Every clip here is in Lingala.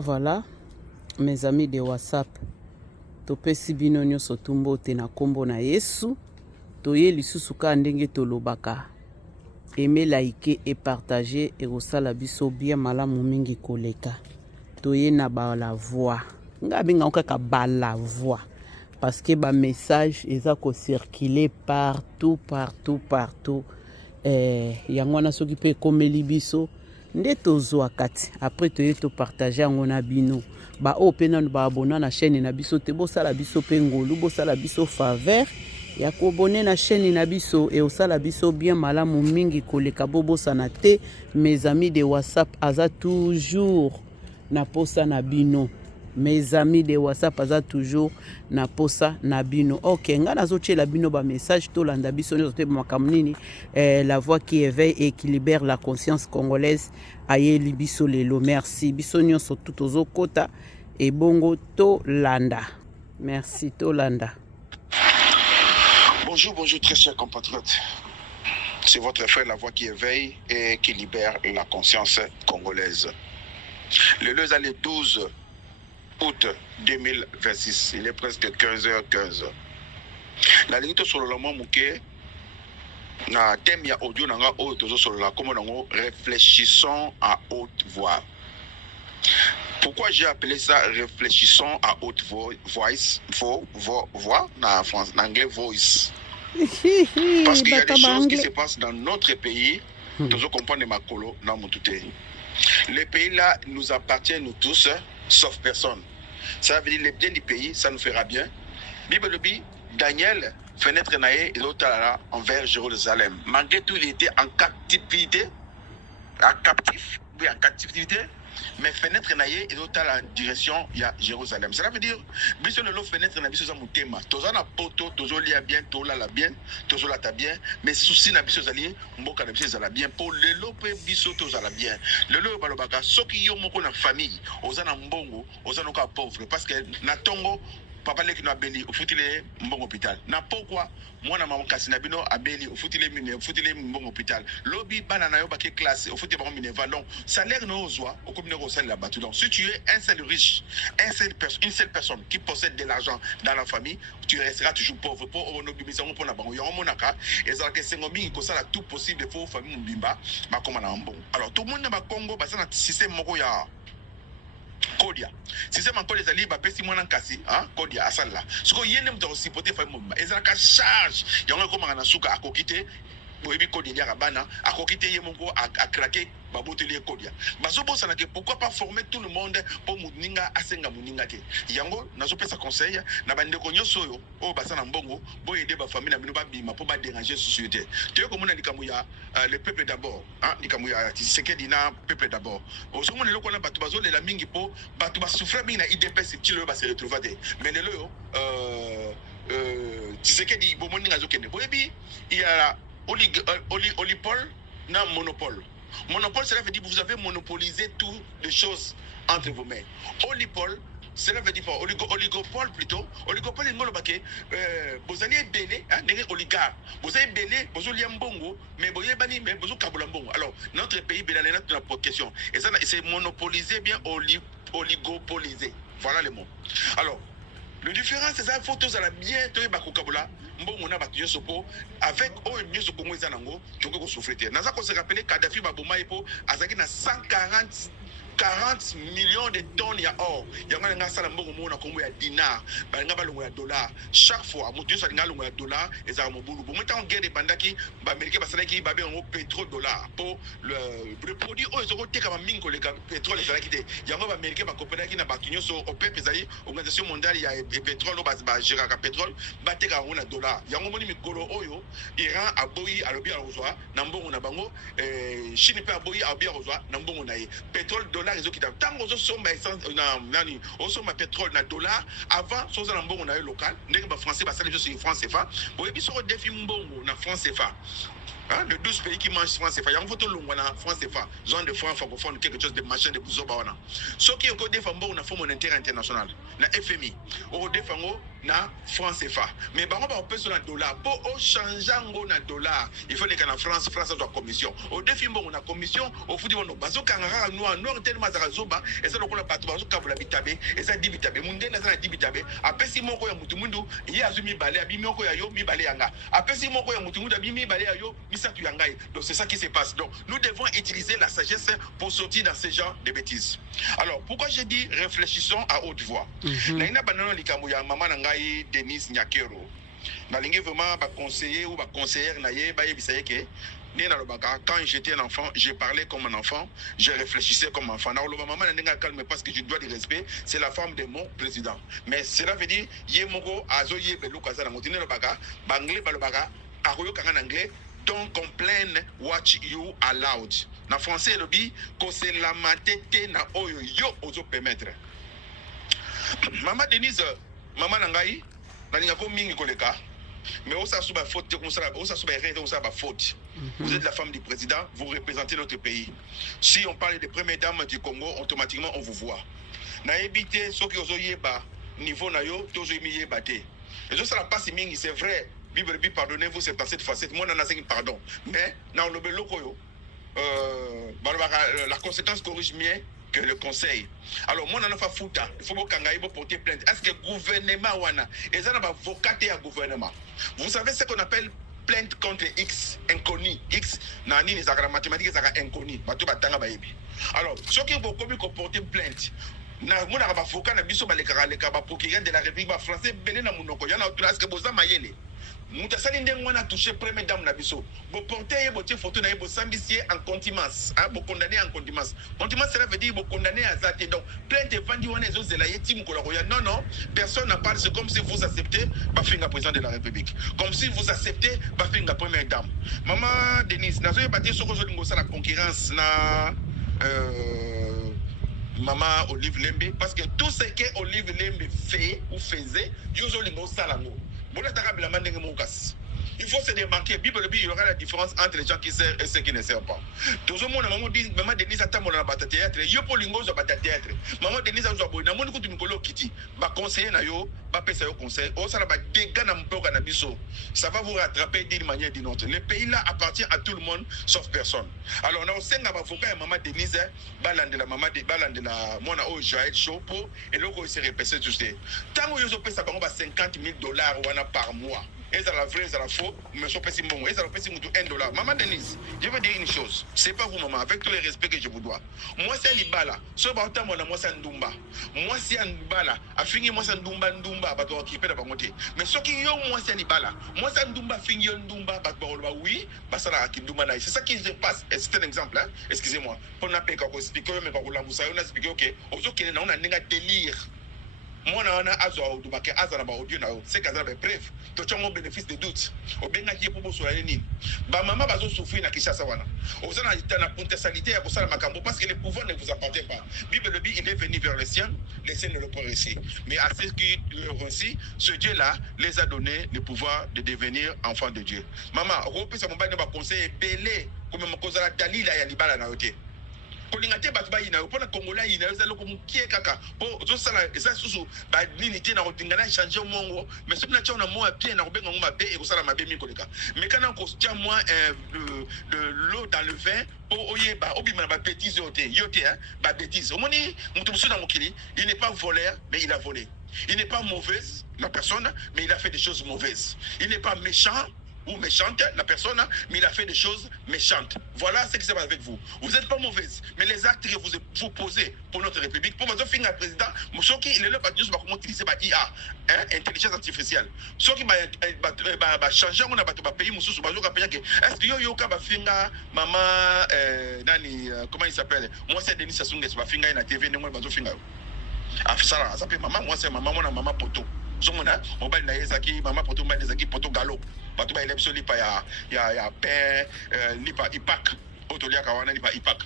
Voilà, mes amis de WhatsApp. Topesi bino nyonso tumbo te na kombo na Yesu. Toye lisusu ka ndenge tolobaka. Aimez, liker et partager et osala biso bien malamu mingi koleka. Toye na ba la voix. Nga binga okaka ba la voix. Parce que ba message eza ko circuler partout. Yango na soki pe komeli biso. Nde tozwa kati après toye to partager yango na bino ba o pe nanu ba abona na chaîne na biso te bosala biso pe ngolu bosala biso faveur ya ko abonner na chaîne na biso et osala biso bien malamu mingi koleka bobosana te. Mes amis de WhatsApp aza toujours na posa na bino. Mes amis de WhatsApp aza toujours na posa na bino. Ok, nga nazoche la bino ba message to landa biso nyoto te makambo nini la voix qui éveille et qui libère la conscience congolaise ayeli biso lelo. Merci biso nyonso tout ozokota et bongo to landa. Merci to landa. Bonjour très chers compatriotes. C'est votre frère la voix qui éveille et qui libère la conscience congolaise. Le 12 août 2026, il est presque 15h15. La limite sur le moment mouké, na thème ya audio nanga auto sur la comme on réfléchissons à haute voix. Pourquoi j'ai appelé ça réfléchissons à haute voice, voix, en anglais voice. Parce qu'il y a des choses qui se passent dans notre pays, nous comprenons ma colo, dans mon touté. Les pays là nous appartiennent nous tous, sauf personne. Ça veut dire les biens du pays, ça nous fera bien. Bible le dit, Daniel, fenêtre naïe, et l'autre là, envers Jérusalem. Malgré tout, il était en captivité, en captivité, mais fenêtre naïe, et l'autre là, en direction, il y a Jérusalem. Cela veut dire, biso le lot fenêtre naïe, biso mon thème. Tozo na poto, tozo lia bien, tozo la bien, tozo la ta bien, mais souci na biso zali, mboka na biso zala bien, pour le lot pe biso tozo la bien. Le lot balobaka, soki yo moko na famille, ozana mbongo, ozana ka pauvre, parce que na tongo, papa leki no abeli ofutile mbongo hôpital na pourquoi mwana mama kasi na bino abeli ofutile mbongo hôpital lobby bana na yo ba ke classe ofutile ba mine valon salaire no ozwa okomine ko salaire batu. Donc si tu es un seul riche, une seule personne qui possède de l'argent dans la famille, tu resteras toujours pauvre. Pour onobi misango pour na bango yo monaka ezala ke sengo mingi ko sala tout possible pour famille mbimba ba koma na mbongo. Alors tout le monde na Congo ba sana système moko ya Kodia. Si c'est mon collègue Ali, si moi n'encassi, hein, Kodia, Asala. Ce qu'on y a, nous devons supporter, et ça a charge. Il y a un comment on a souka à coquiter, pour éviter Kodia Rabana, à coquiter Yemongo, à craquer, Babotelier Kodia. Bazobo, ça n'a que pourquoi pas former tout le monde pour Mouninga, Asenga Mouninga. Yango, n'a pas sa conseil, n'a pas de cognos soyo, oh, Bassan Mbongo, pour aider ma famille, n'a bima, pour pas déranger la société. Tu vois comment on a dit Kamouya, le peuple d'abord, hein, dit Kamouya, c'est que dina, peuple d'abord. Au second, le qu'on a battu, bazo, la mingi po, battu, souffrir, mais il IDP, c'est qu'il va se retrouver. Mais le tu sais que dit, bon, mon ninga zokene. Il y a Olipol, n'a monopole. Monopole, cela veut dire que vous avez monopolisé toutes les choses entre vos mains. Olipol, cela veut dire quoi? Oligopole plutôt. Oligopole, vous allez belé, oligarque. Vous allez belé, vous allez mbongo, mais vous allez bani, mais vous allez kabulambongo. Alors, notre pays, belé, notre question. Et ça, c'est monopolisé, bien oligopolisé. Voilà les mots. Alors, Le différence, c'est ça, il faut tous à la bien, tu es bakokabula, on a battu sopo, avec oh, mieux ce Congo Zanango, tu peux souffrir. Dans ça, qu'on se rappelle, Kadhafi Baboma Epo, Azaki na 40 millions de tonnes ya or. Il y a un sala mbongo mona kombo ya dinar, balinga balongo ya dollar. Chaque fois, mon Dieu, ça linga longo ya dollar et ça mobulu. Bon, maintenant on guerre des bandaki, ba américain basalaki ba ben pétrole dollar pour le produit oh ils ont été comme mingo le pétrole et ça qui était. Il y a un américain ba copenhague na ba kinyo so OPEP ezali organisation mondiale ya pétrole ba gérer ka pétrole ba teka on a dollar. Il y a un moni mikolo oyo Iran a boyi a lobi a rozwa na mbongo na bango Chine pe a boyi a bi a rozwa na mbongo na ye. Pétrole dollar ils ont quitté. Tant qu'on sommes essence nani on sommes pétrole na dollar avant so za na mbongo na ye local ndenge ba français ba sala juste sur France CFA. Bo ebi so défi mbongo na France CFA. Hein, de 12 pays qui mangent France CFA. Il y a une photo longue na France CFA. Zone de France francophone, quelque chose de machin de Bouzobawana. Ce qui est au côté Fambo, on a fait monétaire international. Na FMI. Au défango, na France CFA. Mais bah, on peut sur la dollar. Pour changer na dollar, il faut que la France doit commission. Au défi, on a commission. Au foot, on a bazo kangara noir tellement zarazoba. Et ça, on a pas tout bazo kabula bitabe. Et ça, dit bitabe. Munde na ça dit bitabe. Après, si mon koya mutumundu, il y a zumi balé, abimi koya yo, mi balé yanga. Après, si mon koya mutumundu, abimi balé yo. Donc c'est ça qui se passe. Donc nous devons utiliser la sagesse pour sortir dans ce genre de bêtises. Alors pourquoi j'ai dit réfléchissons à haute voix. Naina banano likamuya maman nangai Denise Nyakero. Nalingi vraiment ba conseiller ou ba conseillère naye ba yebisaye ke quand j'étais un enfant, j'ai parlé comme un enfant, je réfléchissais comme un enfant. Maman n'a calme parce que je dois du respect, c'est la femme de mon président. Mais cela veut dire yemogo azo yebelu kaza na motine le baga, banglais balobaga, aroyo kanga anglais. Don't complain what you allowed. Na français le bi ko c'est la matete na oyo yo ozo permettre. Maman Denise, maman nangai, na ninga ko mingi koleka. Mais on s'assoit faute, on s'assoit erreur, on s'assoit faute. Vous êtes la femme du président, vous représentez notre pays. Si on parle des premières dames du Congo, automatiquement on vous voit. Na ebité ce qui ozo yeba niveau na yo tozo yemiye baté. Et ça la passe mingi, c'est vrai. Bible, pardonnez-vous, c'est passé de facette. Moi, on a dit pardon. Mais, dans le loco, la conséquence corrige mieux que le conseil. Alors, moi, on a fait fouta. Il faut que porter plainte. Est-ce que le gouvernement, et ça, on a avocat à gouvernement. Vous savez ce qu'on appelle plainte contre X, inconnu. X, nani, les mathématiques, c'est inconnu. Alors, ceux qui vont porter plainte, na mona ka avocat na biso balekaka ba procureur de la République ba français belé na munoko yana autorise que boza mayele mutasali ndenge wana toucher première dame na biso bo porter botie photo na bo sambisie en contumace bo condamné en contumace cela veut dire bo condamné à zate. Donc plainte vandi wana ezo zela yeti mukolo ko ya non personne n'a parlé. C'est comme si vous acceptez ba finga président de la République, comme si vous acceptez ba finga première dame. Maman Denise nazo yebate soko zo lingo la concurrence na Maman Olive Lembe, parce que tout ce que Olive Lembe fait ou faisait, Yozo Lingo Salango. Il faut se démarquer. Il y aura la différence entre les gens qui servent et ceux qui ne servent pas. Tout le monde, maman Denise a tambola na bata théâtre. Yo polingo zo bata théâtre. Maman Denise a zo boy. Na moni kutu mikolo kiti. Ba conseiller na yo, ba pesa yo conseil. O ça ba dégâts na mpoka na biso. Ça va vous rattraper d'une manière ou d'une autre. Le pays là appartient à tout le monde sauf personne. Alors on a aussi un avocat et maman Denise balande la maman de balande la mona o Joël Chopo et le ko se répéter tout ça. Tant que yo zo pesa bango ba $50,000 wana par mois. Et ça la vraie, ça la faux, mais je pèse bon, et ça pèse $1. Maman Denise, je veux dire une chose, c'est pas vous maman, avec tout le respect que je vous dois. Moi c'est Libala, ce bâtard moi c'est Ndumba. Moi c'est Ndumba, a fini moi c'est Ndumba, bah toi qui peut pas monter. Mais ce qui yo moi c'est Libala, moi c'est Ndumba, fini Ndumba, bah oui, bah ça là qui Ndumba là. C'est ça qui se passe, c'est un exemple, hein? Excusez-moi. Pour n'a pas qu'à expliquer, mais quand vous savez, on a expliqué, ok, aujourd'hui on a un délire. Moi, on a azo du baké azana ba audio na c'est kaza ba bref to chongo bénéfice de doute o benga ki pour so nini ba mama bazo souffrir na Kinshasa wana o zana na potentialité ya kosala makambo parce que le pouvoir ne vous appartient pas. Bible le dit il est venu vers les siens ne le pas réussi, mais à ceux qui le réussi, ce Dieu là les a donné le pouvoir de devenir enfants de Dieu. Maman repesa mon ba ne ba conseiller belé comme mo kozala dalila ya libala na yote kolingate bato bayina pona kongola yina ezalo ko mukie kaka po zo sala eza susu ba nini te na kotingana changer mongo mais soki na tia na mo bien na kobenga ngoma be e ko sala mabe mi koleka mais kana ko tia moi de l'eau dans le vin po oyeba obima ba bêtise yote hein ba bêtise omoni mutu musu na mokili il n'est pas voleur mais il a volé. Il n'est pas mauvaise, la personne, mais il a fait des choses mauvaises. Il n'est pas méchant ou méchante, la personne, mais il a fait des choses méchantes. Voilà ce qui se passe avec vous. Vous n'êtes pas mauvaise, mais les actes que vous posez pour notre République, pour votre finir président, ce qui est le pas comment utiliser IA, intelligence artificielle. Ce qui va changer, on a pas pays, est-ce que yo ka finga maman nani comment il s'appelle? Moi c'est Denis Sassou Nguesso, va finga na TV, ne moi bazo finga. Ah ça s'appelle maman, moi c'est maman, mon maman poto. Zomona, mobile na ezaki mama poto mobile ezaki poto galo. Bato ba elepso lipa ya pain lipa ipak. Otolia kawana lipa ipak.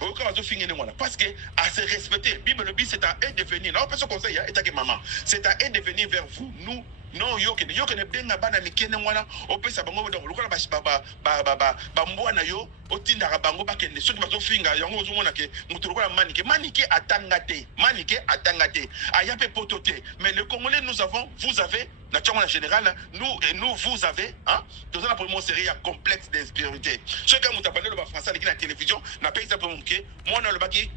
Au cas où finir nous parce que à se respecter, Bible le but c'est à eux de venir. Là on peut se conseiller et que maman, c'est à eux de venir vers vous. Nous non yo ne benga bana mikene wana opesa bango donc lokola ba mbwana yo otinda ka bango bakende soki bazo finga yango ozomona ke mutu lokola manike atangate ayape potote mais le Congolais vous avez naturellement en général nous vous avez hein dans la première série il y a complexe d'insécurité chacun mutu parler le français avec la télévision n'a pas exemple que moi le baki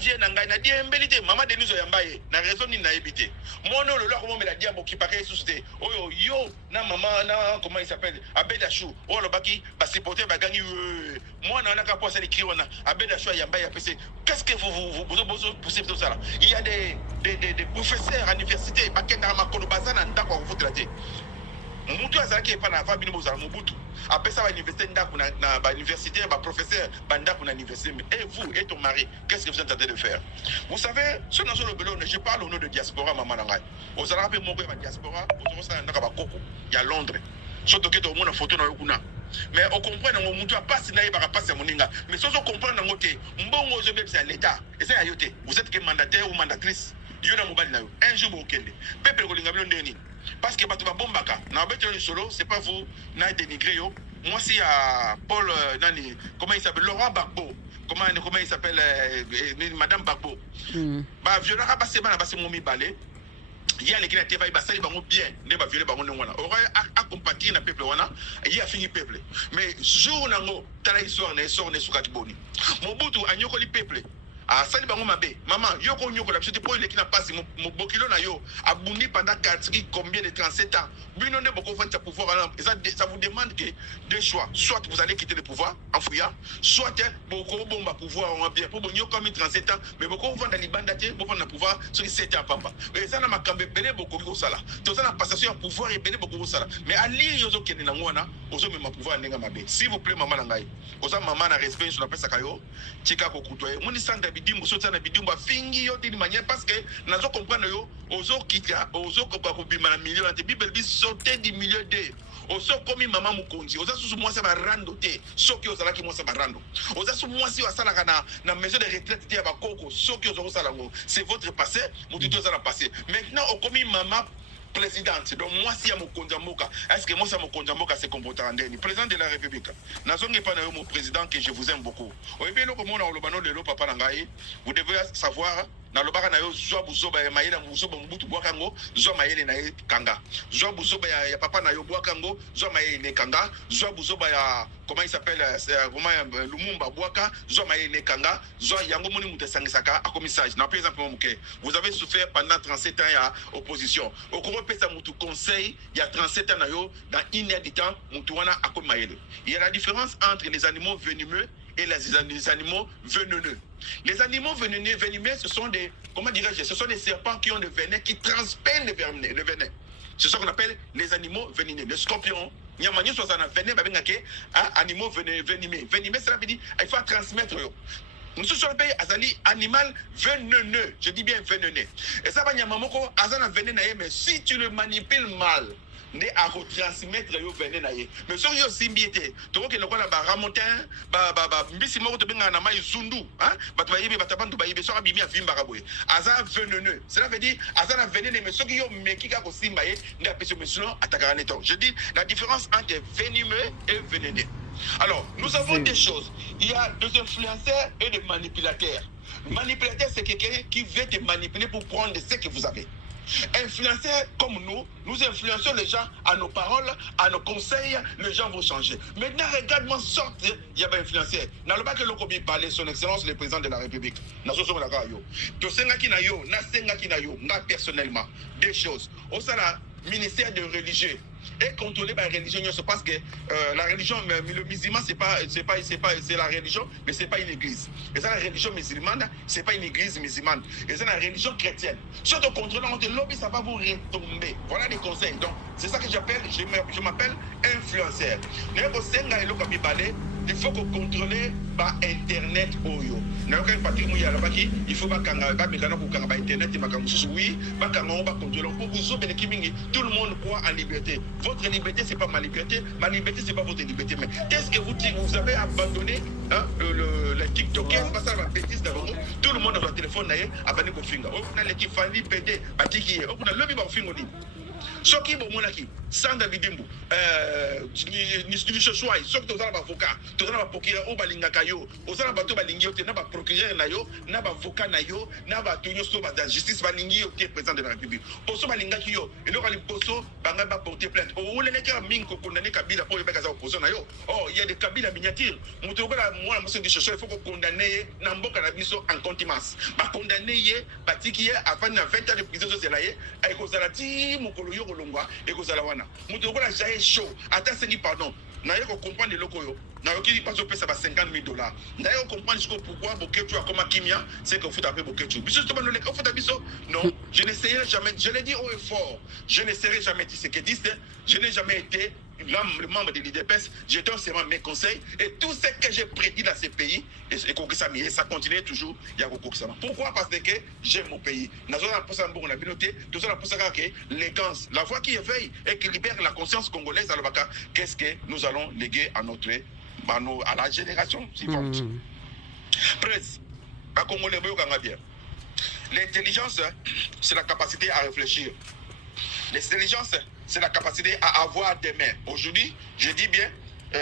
viens nanga na diembelité maman de nous oyambaye na raison ni na ebité mono le loi comment me la diambo qui paraît suscité oyo yo na maman na comment il s'appelle Abedachou o le baki ba supporter ba gangi moi na ka poser écrit on Abedachou yambaye PC qu'est-ce que vous poussez tout ça là il y a des professeurs à l'université bakenda makolo bazana ndako vous traiter mutu azalaki epa na va bino bozala mobutu après ça va université ndako na ba université ba professeur bandako na université et vous et ton mari qu'est-ce que vous êtes en train de faire vous savez ce dans le belon je parle au nom de diaspora maman nanga ozala pe moko ya diaspora ozo ça ndaka ba koko ya Londres surtout que tout le monde photo na yokuna mais on comprend ngo mutu a passe na yeba passe moninga mais sozo comprendre ngo te mbongo ozo bebisa l'état et ça ayote vous êtes que mandataire ou mandatrice yo na mobali na yo un jour bokende peuple kolinga bino ndeni parce que bato babombaka na beto ni solo c'est pas vous na dénigré yo moi si à Paul nani comment il s'appelle Laurent Gbagbo comment il s'appelle madame Gbagbo ba violera ba sema na ba sema mi balé il y a les qui étaient ba sali bango bien ne ba violer bango ngwana aurait à compatir na peuple wana il y a fini peuple mais jour nango tala histoire na sort ne sukati boni Mobutu anyoko li peuple a sali bango mabe maman yo ko nyoko la petite pour il qui n'a pas mon bokilo na yo abundi pendant 4 combien de 37 ans bino ne boko vendre pouvoir ça vous demande que deux choix soit vous allez quitter le pouvoir en fouillant soit boko bomba pouvoir on bien pour bonyo comme 37 ans mais boko vendre libanda te pour vendre pouvoir sur 7 ans pamba mais ça na makambe belé boko ko sala to ça na passation de pouvoir et belé boko ko sala mais ali yozo kene na ngona ozo me pouvoir ndenga mabe s'il vous plaît maman na ngai oza maman na respect sur la pesa kayo tika ko kutoye muni sanda bidimbo sota na bidimbo fingi yo d'une manière parce que nazo comprendre yo ozo kita ozo ko bima na milieu ante bible bi sauter du milieu de ozo komi mama mukonzi oza susu mwasi ba rando te soki ozala ki mwasi ba rando oza susu mwasi wasala na maison de retraite te ya bakoko soki ozo sala ngo c'est votre passé mutu to za passé maintenant okomi mama présidente donc moi si à Mokonjamoka est-ce que moi ça Mokonjamoka se comporte en dernier président de la République nazongi pas mon président que je vous aime beaucoup oyebi eloko mona olobano lelo papa na ngai vous devez savoir na lobaka na yo zwa buzoba ya mayele muzoba mbutu bwakango zwa mayele na kanga zwa buzoba ya papa na yo bwakango zwa mayele kanga zwa buzoba ya comment il s'appelle comment Lumumba bwaka zwa mayele kanga zwa yango moni mutesangisaka a commissaire na par exemple moke vous avez souffert pendant 37 ans ya opposition okoro pesa mutu conseil il y a 37 ans na yo dans une heure de temps mutu wana a mayele il y a la différence entre les animaux venimeux et les animaux veneneux. Les animaux venimeux, ce sont des, comment dirais-je, ce sont des serpents qui ont le venin, qui transpellent le venin. C'est ce qu'on appelle les animaux venimeux. Les scorpions, il y a manière soit un venin, animaux venimeux. Venimeux, cela veut dire il faut transmettre. Nous sommes pays azali animal veneneux. Je dis bien veneneux. Et ça va y a mamoko azana veneneux, mais si tu le manipules mal, ne a retransmettre yo venin na ye mais so yo simbiete to ko ke lokola ba ramontin ba mbisi moko to benga na mai zundu hein bato ba yibi batabantu ba yibi so ka bimi avimba ka boye aza veneneux cela veut dire aza na veneneux mais so ki yo meki ka ko simba ye nda peso mesino atakara neto je dis la différence entre venimeux et veneneux. Alors nous avons des choses, il y a des influenceurs et des manipulateurs. Manipulateur c'est quelqu'un qui veut te manipuler pour prendre ce que vous avez. Influenceurs comme nous influençons les gens à nos paroles, à nos conseils, les gens vont changer. Maintenant, regarde-moi sortir, il y a pas influenceur. N'a pas que l'Okobi parler, son excellence, le président de la République. N'a pas que moi personnellement, des choses. Au sein du ministère de religieux, et contrôlé par la religion, parce que la religion, le musulman, c'est la religion, mais c'est pas une église. Et ça, la religion musulmane, c'est pas une église musulmane. Et c'est la religion chrétienne. Surtout contrôler, on te lobby, ça va vous retomber. Voilà les conseils. Donc, c'est ça que j'appelle, je m'appelle influenceur. Il faut qu'on contrôle par Internet. Il faut pas Internet, oui, tout le monde croit en liberté. Votre liberté, c'est pas ma liberté. Ma liberté, c'est pas votre liberté. Mais qu'est-ce que vous dites? Vous avez abandonné le TikTok. C'est pas ça la bêtise d'avant. Tout le monde a le téléphone, abandonné au finger. On a l'équipe famille PD, Batiki, on a le bébé au finger. Soki bomonaki Sanda Bidimbu ni choix soki tozala ba avocat tozala ba procureur o balingaka yo ozala bato balingi yo te na ba procureur na yo na ba avocat na yo na ba tonyo so ba justice balingi yo ke président de la République poso balingaki yo eloko ali poso banga ba porter plainte o ulele ka minko condamner Kabila pour yebeka za opposition na yo. Oh, il y a des Kabila miniatures mutu ko la moi monsieur de choix il faut ko condamner na mboka na biso en contumace ba condamner ye batiki ye afin na 20 ans de prison sociale ye ay ko zala ti mukolo yo kolongwa e ko zala wana mutu ko la jaye chaud ata sengi pardon na ye ko comprendre loko yo na yo ki passe pesa ba $50,000 na yo comprendre jusqu'au pourquoi Boketu a comme kimia c'est que faut taper Boketu biso to banole ko faut biso non je n'essayerai jamais, je l'ai dit haut et fort, je n'essaierai jamais dit ce que disent, je n'ai jamais été le membre de l'IDPS, je donne seulement mes conseils et tout ce que j'ai prédit dans ces pays, et ça continue toujours, il y a beaucoup de ça. Pourquoi? Parce que j'aime mon pays. L'élégance, la voix qui éveille et qui libère la conscience congolaise, qu'est-ce que nous allons léguer à notre à la génération suivante. Presse, l'intelligence, c'est la capacité à réfléchir. L'intelligence, c'est la capacité à avoir des mains. Aujourd'hui, je dis bien,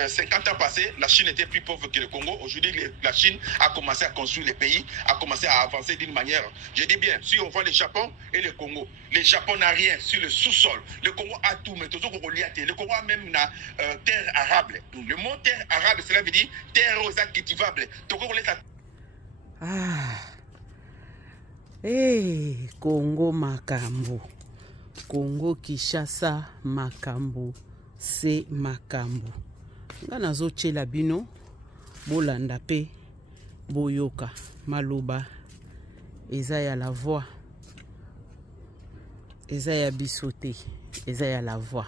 50 ans passés, la Chine était plus pauvre que le Congo. Aujourd'hui, la Chine a commencé à construire les pays, a commencé à avancer d'une manière. Je dis bien, si on voit le Japon et le Congo, le Japon n'a rien sur le sous-sol. Le Congo a tout, mais tout le Congo a même une terre arable. Le mot terre arabe, cela veut dire terre aux actes cultivables. Hey, Congo makambo. Congo Kinshasa makambo. Se makambo. Nga nazo chela bino bolanda pe boyoka maloba eza ya la voix eza ya bisote eza ya la voix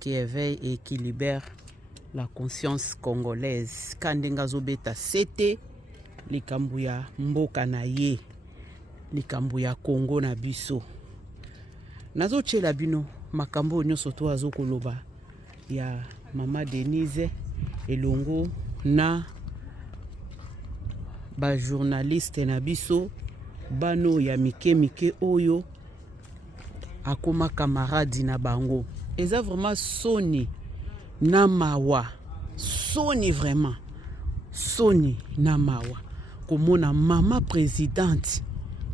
qui éveille et qui libère la conscience congolaise kandenga zobeta sete likambo ya mboka na ye likambo ya Congo na biso nazo chela bino makambo nyonso to azokoloba ya Mama Denise elongo na ba journaliste na biso bano ya mike oyo akoma camarade na bango eza vraiment soni na mawa soni vraiment soni na mawa komona mama présidente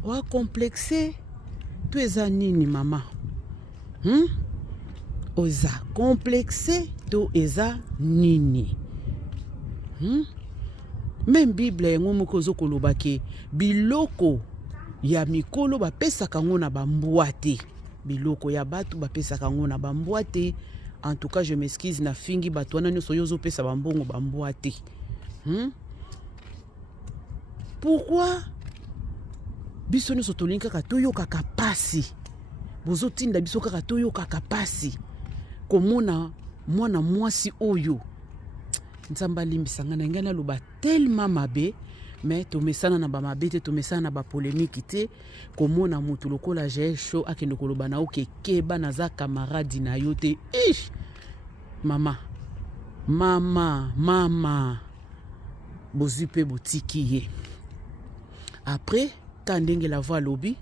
wa complexé tu eza nini mama oza complexé to eza nini même Bible yango moko zokoloba ke biloko ya mikolo bapesaka ngo na bambwate biloko ya batu bapesaka ngo na bambwate. En tout cas je m'excuse na fingi batu wana nyonso yozo pesa bambongo bambwate. Pourquoi biso nyonso tolingi kaka toyokaka pasi bozotinda biso kaka toyokaka pasi komona mwana mwasi oyo nzamba limbisanga na ngana loba tellement mabe mais tomesana na ba mabe te tomesana na ba polémique te komona mutu lokola j'ai chaud akende koloba na okekeba na za camarade na yo te ish mama bozupe botiki ye après kandenge la voix lobby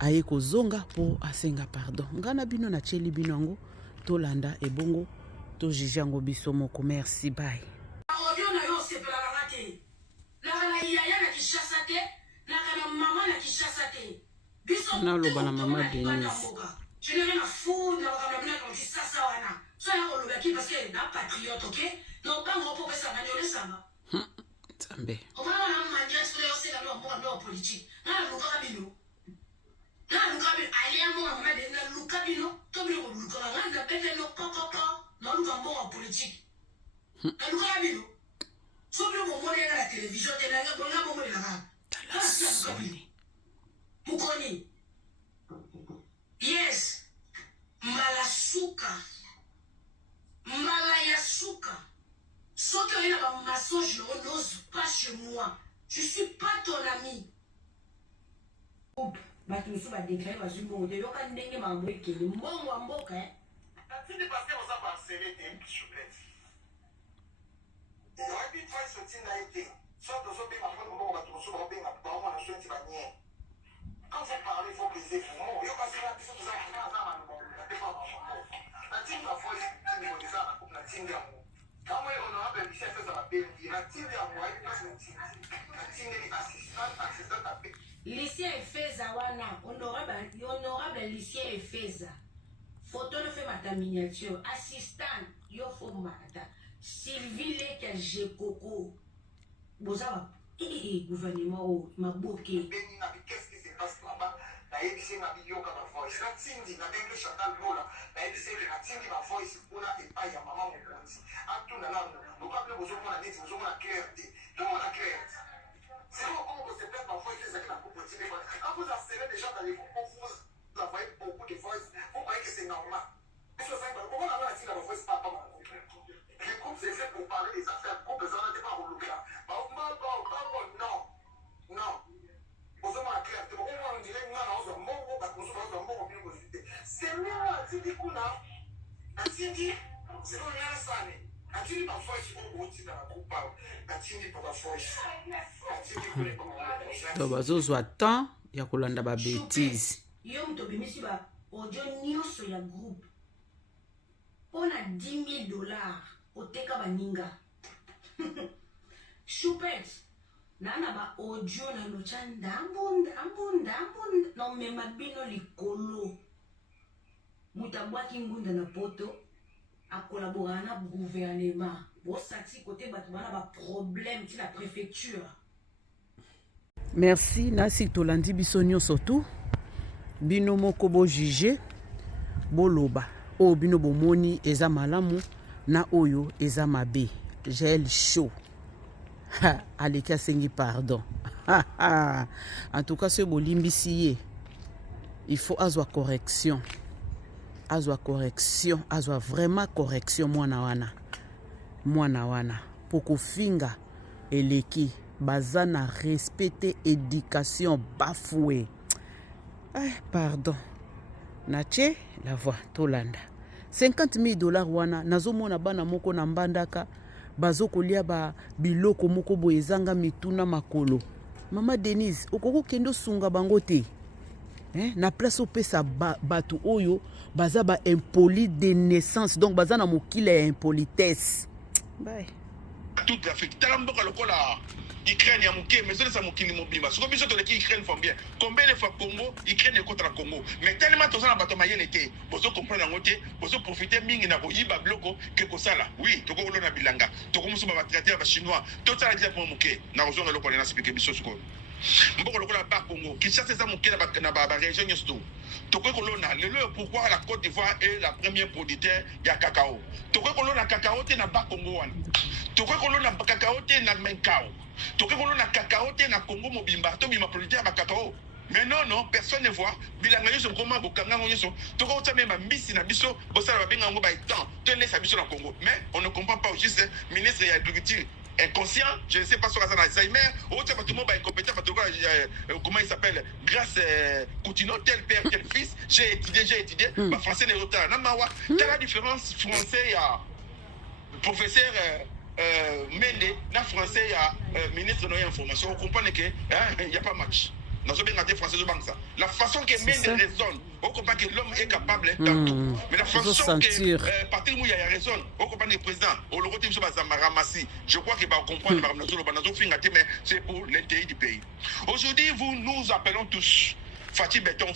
aye kozonga po asenga pardon ngana bino na cheli binango tolanda ebongo to jijango biso moko merci bye audio na yo sepela la yaya na Kinshasa te na kana mama na Kinshasa te biso On a le bon maman Denise. Je n'ai rien à foutre quand tu ça, wana. Ça, on le qui parce qu'elle est un patriote, ok? Non, pas mon pour ça, on est ça. Zambé. On va avoir un manière sur le c'est la politique. Là, nous avons là, nous avons allé à moi, on a des Lucabino, comme le Lucabino, on a peut-être nos papa, non, nous avons en politique. Nous avons sauf le moment de la télévision, on a un moment de la radio. Mukoni. Yes. Malasuka. Malayasuka. Sauf qu'il y a un maçon, je n'ose pas chez moi. Je ne suis pas ton ami. Batusu va déclarer parce que bon, de yoka ndenge mamwe ke le mbongo wa mboka La fille de passer on s'en va serrer des choupettes. Il aurait pu faire ce type d'aide. Soit de ce pays ma femme on va tout sur le pays ma parole on a choisi va nier. Quand vous parlez il faut briser mon yo passer la personne ça qui va ça ma la pas la team la foi team de ça la team d'amour. Quand moi on a appelé chef ça la paix la team d'amour il passe une team. La team de assistant à paix. Lycée Efeza wana honorable lycée Efeza photo le fait ma miniature assistant yo fo mata Sylvie Leke Jekoko boza gouvernement o maboke qu'est-ce qui se passe là-bas na yebisi na biyoka ba voice na tindi na bengo Chantal Lola na yebisi na tindi ba voice kuna epai ya mama mokonzi atuna na lokable bozo mona neti bozo mona clarté comment la clarté. C'est comment vous se faites parfois que c'est la coupe de téléphone. Quand vous harcelez des gens dans les groupes, vous envoyez beaucoup de voice, vous croyez que c'est normal. Comment on a dit la voice pas comme un groupe? Les groupes c'est fait pour parler des affaires, groupe besoin de pas rouler là. Non. Non. Vous avez la clarté. On dirait que nous avons un bon groupe, nous avons un bon groupe. C'est mieux à dire qu'on a. À dire, c'est qu'on a un sané. Atini parfois il faut aussi dans la coupe atini parfois to bazozwa temps ya kolanda ba bêtise yo mto bimisi ba audio nyonso ya groupe on a $10,000 oteka baninga Choupette nana ba audio na locha ndambunda no mema bino likolo mutabwaki ngunda na poto à collaborer avec le gouvernement. Bon, ça c'est côté bâtiment problème sur la préfecture. Merci nasi tolandi biso nyonso tu bino moko bo juger boloba o bino bomoni eza malamu na oyo eza mabe gel chaud aleki asengi pardon en tout cas ce bolimbisi ye il faut azwa correction azwa vraiment correction mwana wana poko finga eleki bazana respecter éducation bafoué pardon nache la voix tolanda $50,000 wana nazomona bana moko na mbandaka bazokolia ba biloko moko boezanga mituna makolo mama Denise okoko kendo sunga bango te na place opesa batu oyo baza ba impoli de naissance donc baza na mokile ya impolitesse bye toute l'Afrique talamboka lokola Ukraine ya muke mais ça mokili mobimba soko biso to leki Ukraine font bien combien de fois Congo Ukraine contre la Congo mais tellement to na bato mayele te bozo comprendre ngote bozo profiter mingi na koyiba bloko ke ko sala oui to ko lona bilanga to ko musuba ba traiter ba chinois to sala dia pour muke na ozonga lokola na sipike biso soko mboko lokola ba Congo Kinshasa za muke na ba région nyosto to ko lona lelo pourquoi la Côte d'Ivoire est la première producteur ya cacao to ko lona cacao te na ba Congo wana to ko lona cacao te na Menkao to ko lona cacao te na Congo mobimba to bima producteur ba cacao. Mais non, personne ne voit. Bilanga yoso comment bokanga yoso. Toko ta même mbisi na biso, bosala ba benga ngo ba temps. Tenez sa biso na Congo. Mais on ne comprend pas juste ministre de l'agriculture inconscient, je ne sais pas sur la Alzheimer, autre pas tout le monde est incompétent, comment il s'appelle, grâce Coutinho, tel père, tel fils, j'ai étudié, ma français n'est pas là. Quelle est la différence français à professeur Mende, la français à ministre de l'information, vous comprenez qu'il n'y a pas match. La façon que Mende raisonne, on comprend que l'homme est capable dans tout. Mais la façon que partir où il y a raison, on comprend que le président, on le retrouve sur Ramassi. Je crois qu'il va comprendre, mais c'est pour l'intérêt du pays. Aujourd'hui, nous appelons tous Fati béton.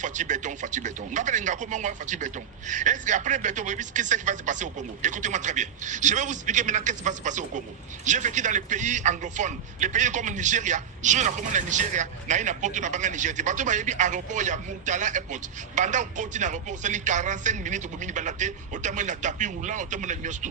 Rappelez comment on Fati béton. Est-ce qu'après béton, vous savez ce qui va se passer au Congo? Écoutez-moi très bien. Je vais vous expliquer maintenant ce qui va se passer au Congo. J'ai vécu dans les pays anglophones, les pays comme le Nigeria. Je n'ai pas le Nigeria, n'a pas porté dans le Nigeria. Bateau va y avoir aéroport, il y a Murtala Airport. Banda au côté d'un aéroport, c'est 45 minutes au mini banate, au terme de tapis roulant, au terme de Nyostu.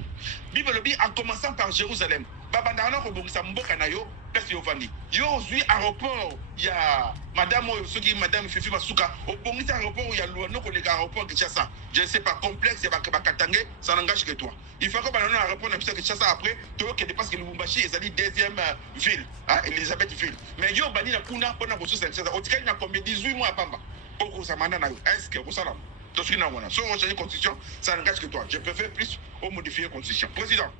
Bibolobi en commençant par Jérusalem. Babanda na ko bongisa mboka na yo, pesi yo fandi. Yo zui aéroport, il y a madame soki madame Fifi Masuka, au bongisa aéroport, il y a Luano ko le aéroport Kinshasa. Je ne sais pas complexe, c'est pas Katangé, ça n'engage que toi. Il faut que banana aéroport na Kinshasa après, toi qui dépasse que Lubumbashi est la deuxième ville, hein, Elisabethville. Mais yo bani na kuna pona bosso Kinshasa. Au tika na combien 18 mois à Pamba. Pour ça manda na yo. Est-ce que vous savez? Tout ce qui n'a pas. Si on change la constitution, ça n'engage que toi. Je préfère plus au modifier la constitution. Président.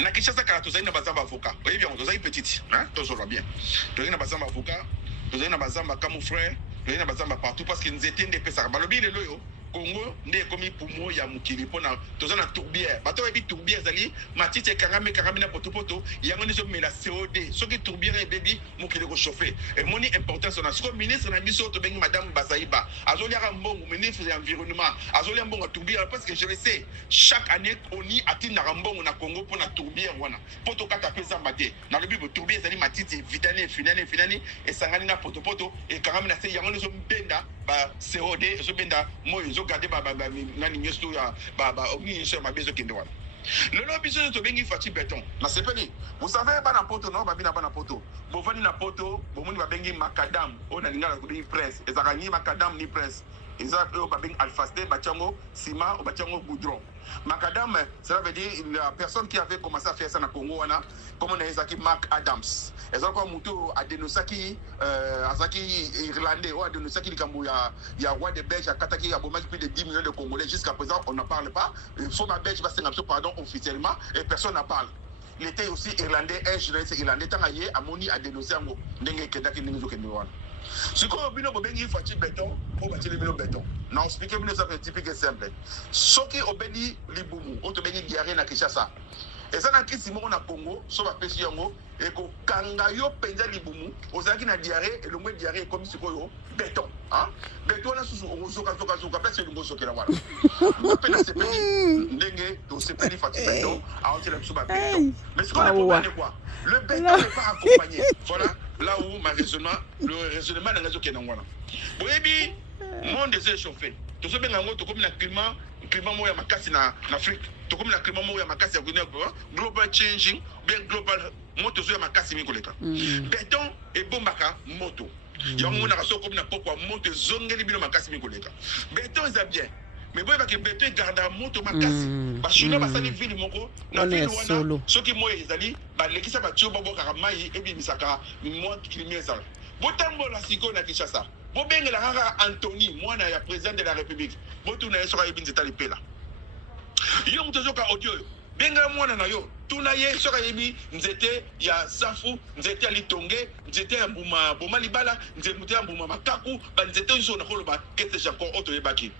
Na Kinshasa kala tozali na bazamba avocat. Oui bien, tozali petite, hein, tozolo bien. Tozali na bazamba avocat, tozali na bazamba comme frère, tozali na bazamba partout parce que nous étions des pesa. Balobi le loyo Congo ndé komi pumo ya mukili pona tozana tourbière. Bato ebi tourbière zali matite karame na potopoto yango nizo mela COD. Soki tourbière e baby mukili ko chauffer. Et moni importance na siko ministre na biso to bengi madame Bazaiba. Azoli ara mbongo ministre de l'environnement. Azoli mbongo tourbière parce que je le sais chaque année oni atina mbongo na Congo pona tourbière wana. Poto kata pesa mbate. Na le bibo tourbière zali matite vitane finani et sangani na potopoto et karame na se yango nizo mbenda ba COD zo benda moyo garder nani nyesto ya ogni sur ma bezo kende wana le lobby to bengi Fati béton na sepeli vous savez bana poto no babina bana poto bovani na poto bomuni ba bengi macadam on a lingala ko bengi prince ezaka ni macadam ni prince ezaka ba bengi alfaste bachango ciment ou bachango goudron macadam cela veut dire la personne qui avait commencé à faire ça na Congo wana comme on a ezaki Mark Adams ezaka muto adenosaki azaki irlandais ou adenosaki likambo ya roi de Belge akataki abomaki plus de 10 millions de Congolais jusqu'à présent on n'en parle pas il faut ma Belge va s'engager pardon officiellement et personne n'en parle. Il était aussi irlandais, un journaliste irlandais tant aillé amoni a dénoncé ngo ndenge kedaki ndenge zokende wana. Siko bino bobengi Fati béton o batili bino béton. Na expliquer bino ça c'est typique et simple. Soki obeni libumu o to bengi diarrhée na Kinshasa. Et ça na kisi mo na Congo so ba pesi yango e ko kanga yo penza libumu ozaki na diarrhée et le mot diarrhée comme sikoyo béton hein béton na susu ozoka pesi lungo sokela wala. Mo pena sepeli ndenge to sepeli Fati béton a onti la biso ba béton. Mais ce qu'on a compris quoi? Le béton n'est pas accompagné. Voilà là où le raisonnement n'a pas wana. Boyebi monde est chauffé. To so benga ngo to comme na climat moya makasi na Afrique. To comme na climat moya makasi ya global changing, bien global moto zo ya makasi mi koleka. Béton et bombaka moto. Yango na kaso comme na pokwa moto zongeli bino makasi mi koleka. Béton est bien. Mais boy que béton garde moto makasi. Ba chino ba sali ville moko na ville wana. Soki moya ezali ba lekisa ba tio bobo karamai ebi misaka mo kilimi sala. Botambo la siko na Kinshasa. Bobengela kaka Anthony mwana ya président de la République. Botu na yesoka ebinzeta lipela. Yo mutozoka audio. Benga mwana na yo. Tuna ye soka yebi nzete ya safu, nzete ya litonge, nzete ya mbuma boma libala, nzete ya mbuma makaku, ba nzete yo na koloba kete jako auto yebaki.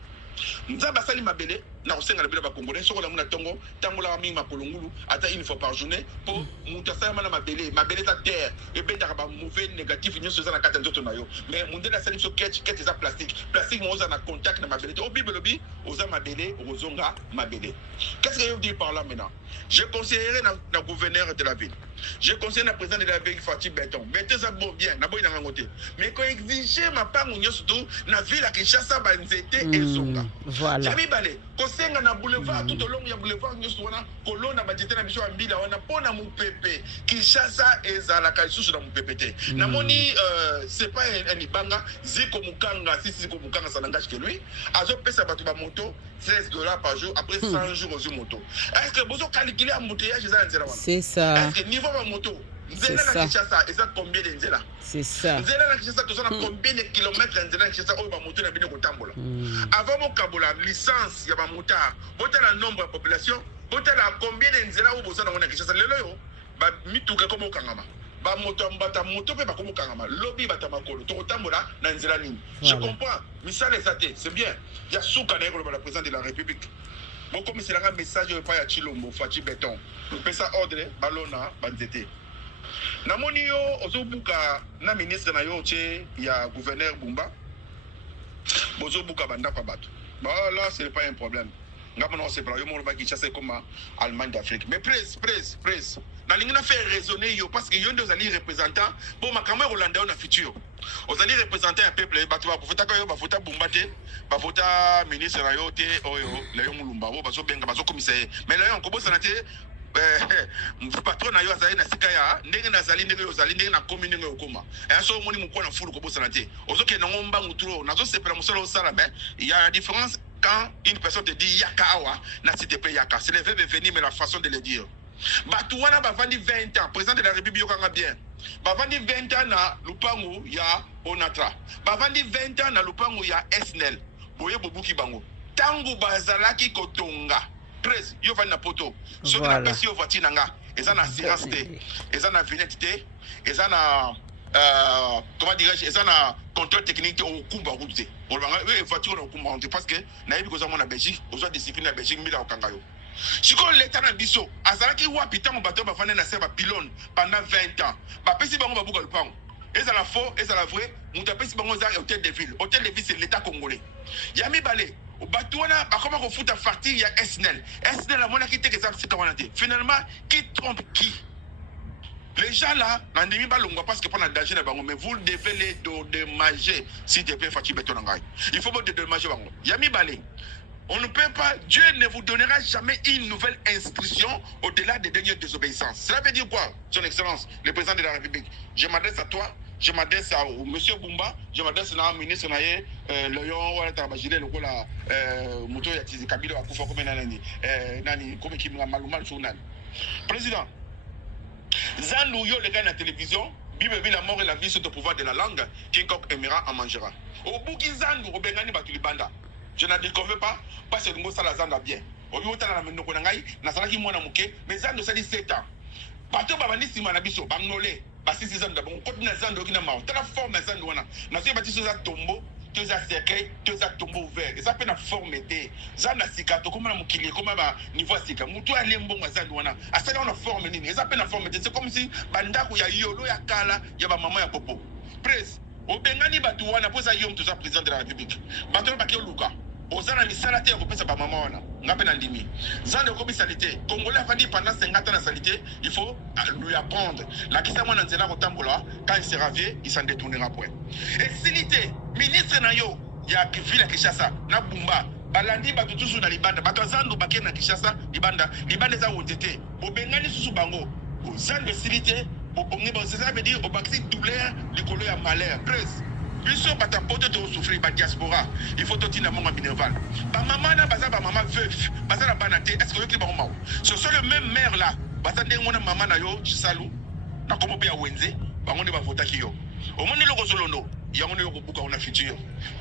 Nzaba sali mabele na kosenga lebela ba congolais soko la muna tongo tango la mi makolongulu ata une fois par journée pour mutasala mana mabele ta terre et benda ba mauvais négatif nyoso za na kata nzoto na yo mais munde na sali so ketch za plastique mo za na contact na mabele au bibelobi oza mabele ozonga mabele. Qu'est-ce que je veux dire par là maintenant? Je conseillerais na gouverneur de la ville. Je conseille na président de la ville Fati béton. Béton ça bon bien na boy na ngote. Mais ko exiger ma part nyoso tout na ville à Kinshasa ba nzete ezonga. Voilà. Jabi balé kosenga na boulevard tout au long ya boulevard nyoso wana kolona badjete na biso ambila wana pona mupepe Kinshasa ezala ka isusu na mupepe te. Na moni c'est pas un ibanga ziko mukanga ziko mukanga ça n'engage que lui. Azo pesa batu ba moto $16 par jour après 100 jours aux moto. Est-ce que bozo calculer embouteillage za nzela wana? C'est ça. Est-ce que niveau ba moto nzela na Kinshasa eza combien de nzela? C'est ça. Nzela na Kinshasa tozana combien de kilomètres nzela na Kinshasa oyo ba moto na bino kotambola. Avant mon kabola licence ya ba motard, botel la nombre de population, botel la combien de nzela oyo bozana na Kinshasa lelo yo ba mituka comme okangama. Ba moto mbata moto pe ba comme okangama. Lobby bata makolo to kotambola na nzela nini. Je comprends. Misala ezate, c'est bien. Ya suka na yeko la président de la République. Beaucoup mais c'est un message pas ya Chilombo Fati béton. Pesa ordre balona banzete. namoni yo ozobuka na ministre na yo tie ya gouverneur Bumba bozobuka bandako bato bah là c'est pas un problème ngapa non c'est pas yo mo ba ki chasse comme Allemagne d'Afrique mais presse na lingi na faire raisonner yo parce que yo ndio zali représentant pour makambo Rolanda na futur ozali représentant un peuple bato ba vota ko yo ba vota Bumba te ba vota ministre na yo te oyo la yo mulumba bo bazo benga bazo commissaire mais là on commence na te patron na yo azali na sika ya ndenge nazali ndenge yo zali ndenge na commune ndenge okoma so moni mukona fulu ko bosana te ozoke na ngomba muturo nazo sepela musolo osala mais il y a la différence quand une personne te dit yaka awa na cité pe yaka c'est le verbe venir mais la façon de le dire batu wana bavandi 20 ans président de la république yokanga bien bavandi 20 ans na lupangu ya Onatra bavandi 20 ans na lupangu ya SNEL boye bobuki bango tangu bazalaki kotonga presse yo vandi na poto soki na pesi yo voiture nanga eza na assurance te eza na vignette te eza na comment dirais-je eza na contrôle technique te okumba route olobanga voiture na okumba route parce que nayebi kozwa mona Belgique ozwa discipline na Belgique mbila okanga yo sikoyo l'état na biso azalaki wapi ntango bato bafandi na se bapylone pendant 20 ans bapesi bango babuka lupango ezala faux ezala vrai moto apesi bango eza hôtel de ville c'est l'état congolais ya mibale bato wana bakoma kofuta facture ya SNEL amonaki te keza sika wana te finalement qui trompe qui les gens là nandimi balongwa parce que pour la danger na bango mais vous devez les dédommager s'il te plaît facture beton ngai il faut pas dédommager bango ya mibale on ne peut pas, Dieu ne vous donnera jamais une nouvelle instruction au-delà des dernières désobéissances. Cela veut dire quoi, Son Excellence, le président de la République? Je m'adresse à toi, je m'adresse à monsieur Bumba, je m'adresse à ministre Naye, le yon wala tabajile le kola muto ya tizi kabilo akufa comme nani comme qui m'a maluma journal. Président, Zandou yo le gars na télévision, Bible la mort et la vie sont au pouvoir de la langue, quiconque aimera en mangera. Au bout qui Zandou au bengani batulibanda. Je n'en déconve pas parce que nous sommes là bien. Au lieu de la main de Konangai, nous sommes là mouké, mais ça nous a dit 7 ans. Bateau babani si manabiso, bangnolé, basi 6 ans d'abord, on continue à zando qui n'a pas. T'as la forme à zando wana. Nous sommes bâtis sur un tombeau, deux à cercueil, deux à tombeau ouvert. Et ça peut la forme était. Zanda sikato, comment la moukili, comment va niveau sika. Moutou a lembo à zando wana. À ça on a forme nini. Et ça peut la forme était. C'est comme si bandaku ya yolo ya kala, ya ba maman ya popo. Presse. Au Bengani batu wana posa yom tout ça président de la République. Bateau bakio luka. Ozana misala te kopesa ba mama wana ngape na ndimi zande ko misalité congolais afandi pendant 50 ans na salité il faut lui apprendre la kisa mwana nzela ko tambola quand il sera vieux il s'en détournera point et silité ministre na yo ya ville Kinshasa na Bumba balandi batu tusu na libanda batu zandu bakena na Kinshasa libanda za wotete obengani susu bango zande silité obongi ba ça veut dire obaxi douleur likolo ya malheur presse. Biso batapote to souffrir ba diaspora il faut totina monga minerval ba maman na baza ba maman veuf baza na banate est-ce que yo ki ba maman ce sont le même mère là baza ndenge mona maman na yo salu na komo pe ya wenze bango ne ba vota ki yo o moni loko solondo yango ne yo kobuka ona futur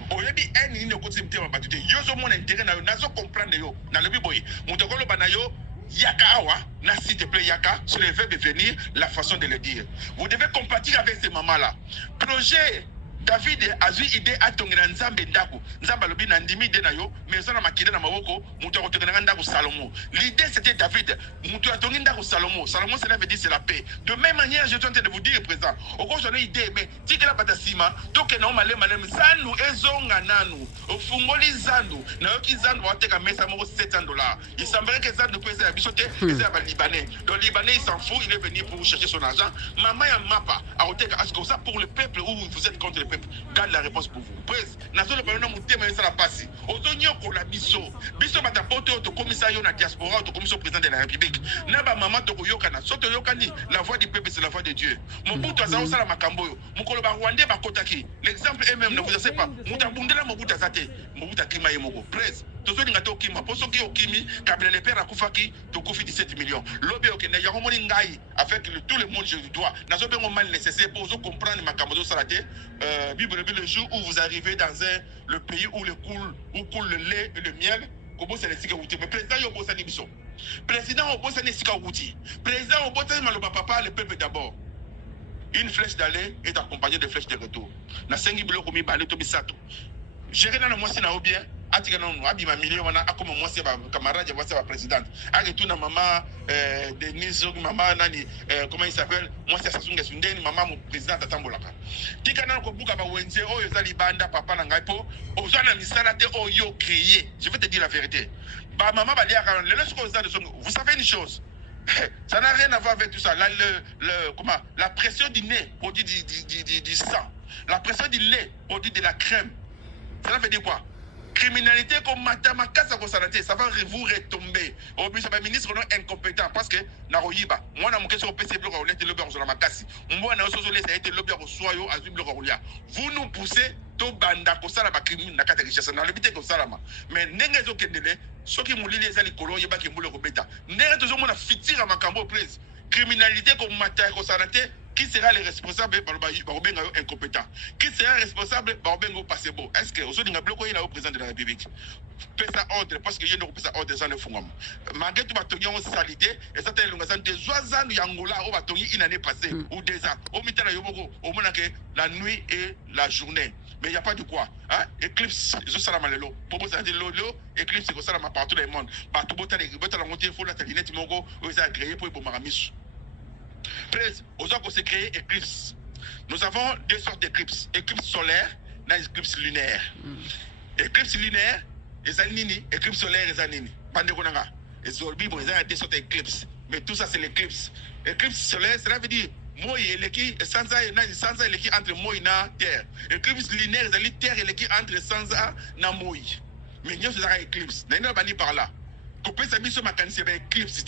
oyebi eni ne ko tsimte ba batute yo zo mona intérêt na yo nazo comprendre yo na lebi boy mutokolo bana yo yaka awa na s'il te plaît yaka sur le verbe venir la façon de le dire vous devez compatir avec ces mamans là projet David a eu idée à tongela nzambe ndako nzamba lobi na ndimi ide na yo mais ça na makide na maboko muto ko tongela ndako Salomon l'idée c'était David muto a tongela ndako Salomon cela veut dire c'est la paix de même manière je suis en train de vous dire présent au cours j'en ai idée mais tikela batasima toke na malem zanu ezonga nanu ofungoli zanu na yoki zanu wateka mesa moko $700 il semblerait que zanu peut être bisoté c'est un libanais le libanais il s'en fout il est venu pour chercher son argent maman ya mapa a oteka est-ce que ça pour le peuple ou vous êtes contre le peuple? Garde la réponse pour vous. Presse. Nazo le parlement mutema ça la passe. Ozonyo ko la biso. Biso batapote au commissaire na diaspora au commissaire président de la République. Na ba maman to yokana. Soto yokani la voix du peuple c'est la voix de Dieu. Mobutu azao sala makambo yo. Mukolo ba Rwandais ba kotaki. L'exemple est même ne vous savez pas. Mutabundela Mobutu azate. Mobutu akima yemoko. Presse. Tozo ningato kima. Poso ki okimi kabila le père akufaki to kofi 17 millions. Lobe okene ya komoni ngai avec tout le monde je dois. Nazo bengo mal nécessaire pour comprendre makambo zo salate. Bible le jour où vous arrivez dans le pays où coule le lait et le miel, comment c'est le sikawuti. Mais président Yobosa Nibiso. Président Yobosa Nisikawuti. Président Yobosa Maloba Papa, le peuple d'abord. Une flèche d'aller est accompagnée de flèches de retour. Na sengi bilo komi balé to bisato. Gérer dans le mois c'est na bien. atika non abima milieu wana akoma mwasi ba camarade mwasi ba présidente akituna mama Denise mama nani comment il s'appelle mwasi asasunga sundeni mama mu président atambolaka tika nana ko buka ba wenze oyo ezali banda papa na ngai po ozana misala te oyo créer je vais te dire la vérité ba mama ba lia quand le soko za de son vous savez une chose ça n'a rien à voir avec tout ça. La pression du nez produit du sang. La pression du lait produit de la crème. Ça veut dire quoi? Criminalité comme Matamakasa Kosanate, ça va vous retomber. Au but, le ministre non incompétent parce que Naroyiba, moi, je suis PC bloc, on était le beurre sur la Makasi. Moi, je été le beurre au soyo, azul bloc vous nous poussez, to banda kosala ba criminel na kata richesse na lebite kosala ma. Mais n'engue zo kendele, soki mulili ezali kolo yeba ke mbule ko beta. N'engue tozo mona fitira makambo prise. Criminalité comme Matamakasa Kosanate. Qui sera le responsable Barobenga incompétent? Qui sera responsable Barobenga passé beau? Est-ce que aujourd'hui n'a bloqué là au président de la République? Pesa ordre parce que je ne pesa ordre sans le fond. Malgré tout batongi en salité et ça t'est l'ongazan des oiseaux yangola au batongi une année passée ou des ans. Au mitana yoboko au moins que la nuit et la journée. Mais il n'y a pas de quoi. Hein? Éclipse, je sais la malelo. Pour vous dire l'eau, éclipse, c'est ça partout dans le monde. Partout bota les bota la montée, il faut la talinette mongo, vous avez agréé pour y maramisu. Plus, aux gens qu'on s'est créé éclipse. Nous avons deux sortes d'éclipses. Éclipse solaire et éclipse lunaire. Éclipse lunaire, les anini, éclipse solaire, les anini. Bande konanga. Et sur le Bible, ils ont deux sortes d'éclipses. Mais tout ça, c'est l'éclipse. Éclipse solaire, cela veut dire moi et l'équipe, sans l'équipe entre moi et la terre. Éclipse lunaire, c'est terre et l'équipe entre sans et moi. Mais nous, c'est un éclipse. Nous n'avons pas dit par là. Couper sa mission, ma canne, c'est un éclipse.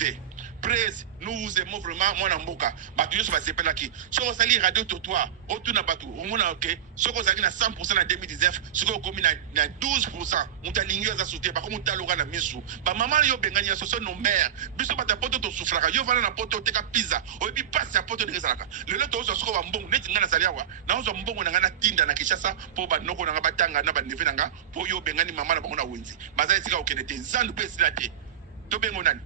Presse, nous vous aimons vraiment, moi, Namboka. Batouille, ça va s'appeler là qui. Si on s'allie radio totoir, autour de Batou, au moins, ok. Si on s'allie à 100% en 2019, si on commune à 12%, on t'a ligné à sauter, par contre, on t'a l'oral à Missou. Bah, maman, yo, bengani, ce sont nos mères. Biso, pas ta pote, ton souffrage. Yo, voilà, la pote, t'es pizza. Ou puis, passe à pote de Rezalaka. Le lot, on se trouve en bon, net, n'a saliawa. N'a on se bon, on a un tinda, n'a Kishasa, pour Banoko, n'a batanga, n'a bandevenanga, pour yo, bengani, maman, n'a pas winzi. Baza, c'est ok, n'était zan de pèse la tête. Tobé, mon âne.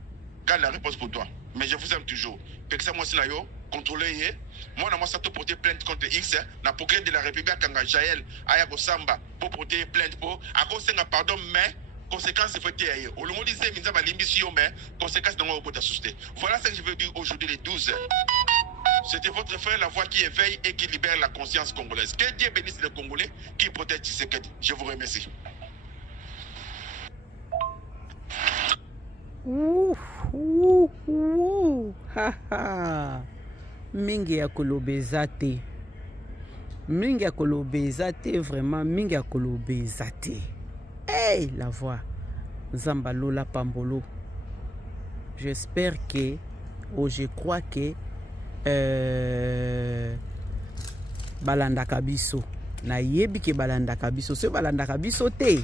Garde la réponse pour toi. Mais je vous aime toujours. Parce que moi, c'est là, contrôlez. Moi, je suis porté plainte contre X. La procureur de la République, Kanga Jaël, Ayako Samba, pour porter plainte pour. À cause de pardon, mais conséquences, il faut dire. Au long disait, mais conséquences, dans le société. Voilà ce que je veux dire aujourd'hui, les 12. C'était votre frère, la voix qui éveille et qui libère la conscience congolaise. Que Dieu bénisse les Congolais qui protègent Tshisekedi. Je vous remercie. Mingi ya kolobeza te. Mingi ya kolobeza te, vraiment mingi ya kolobeza te. Hey, la voix Nzamba Lola Pambolo. J'espère que je crois que balandaka biso. Na yebi ke balandaka biso. Se balandaka biso te.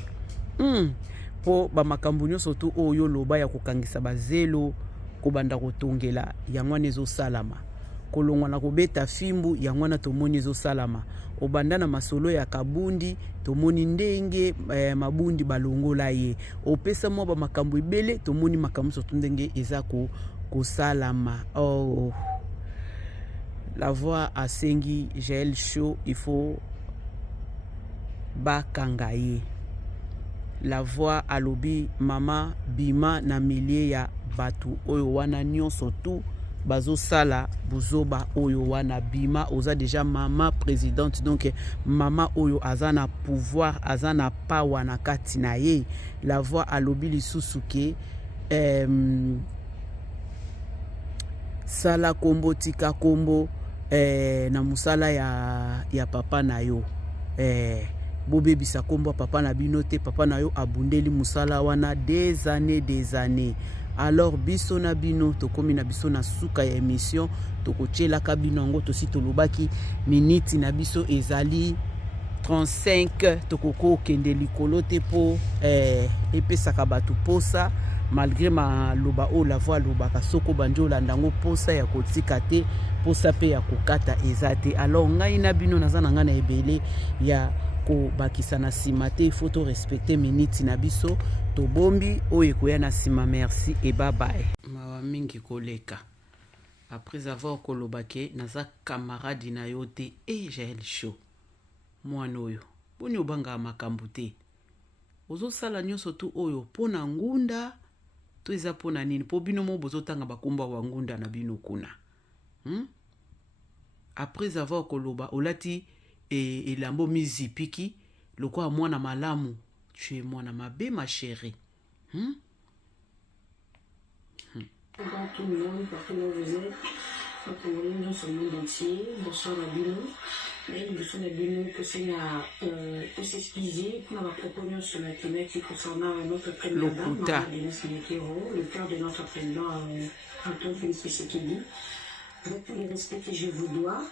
Po bamakambo nyonso tu oyo loba ya kokangisa bazelo kobanda kotongela yangwana ezo salama kolongwa na kobeta fimbu yangwana tomoni ezo salama obanda na masolo ya kabundi tomoni ndenge mabundi balongola ye opesa mo bamakambo ebele tomoni makambo sotu ndenge eza kosalama. Oh, la voix asengi Jaël Show, il faut bakangaye. La voix alobi mama bima na milie ya batu oyo wana nyonso tu bazo sala buzoba oyo wana bima oza déjà mama présidente, donc mama oyo azana pouvoir azana power na kati na ye. La voix alobi lisusu ke sala kombo tika kombo na musala ya papa na yo bobebisa kombo papa na bino te, papa na yo abundeli musala wana des années. Alors biso na bino tokomi na biso na suka ya émission tokochelaka bino ngo tosi tolobaki miniti na biso ezali 35 tokoko kende likolo te po epesaka batu posa malgré ma loba o la voix lobaka soko banjo landango posa ya kotika te posa pe ya kokata ezate. Alors ngai na bino nazana ngana ebele ya ko bakisa na sima te, il faut to respecter miniti na biso to bombi oye koya na sima. Merci et bye bye. Mawa mingi koleka après avoir kolobake naza camarade na yo te Jaël Show mwana oyo boni obanga makambo te ozosala nyonso tu oyo mpo na ngunda to eza mpo na nini mpo bino mo bozotanga bakomba wa ngunda na bino kuna. Après avoir koloba olati elambo mizipiki lokola mwana malamu, tu es mwana mabe ma chérie. Bonsoir tout le monde, partout où vous êtes. Congolais dans le monde entier. Bonsoir à Bino. Bonsoir à Bino, que c'est pour s'excuser pour avoir proposé sur la thématique concernant notre président, le cœur de notre président, Antoine Félix Tshisekedi. Avec tous les respects que je vous dois,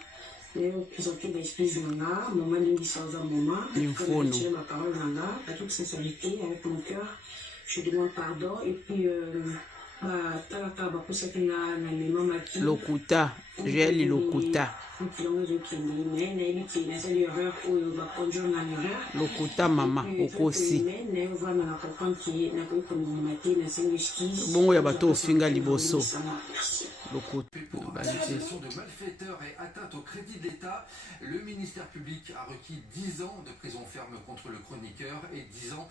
présenter l'excuse Nanga, maman Lingisauza Moma, comme je ma parole Nanga, à toute sincérité, avec mon cœur, je demande pardon et puis lokuta jeli lokuta lokuta mama okosi bongo ya bato ofinga liboso Accusation de malfaiteurs et atteinte au crédit de l'État. Le ministère public a requis 10 ans de prison ferme contre le chroniqueur et 10 ans,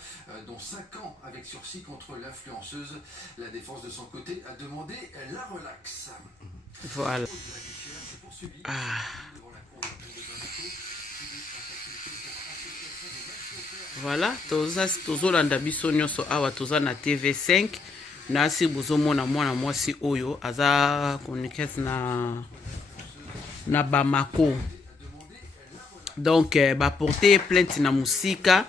dont 5 ans avec sursis contre l'influenceuse. La défense de son côté a demandé la relaxe. Voilà. Voilà, tozolanda biso nyonso awa toza na TV5. Nasi bozomona mwana mwasi oyo aza chroniqueuse na Bamako. Donc ba porter plainte na musika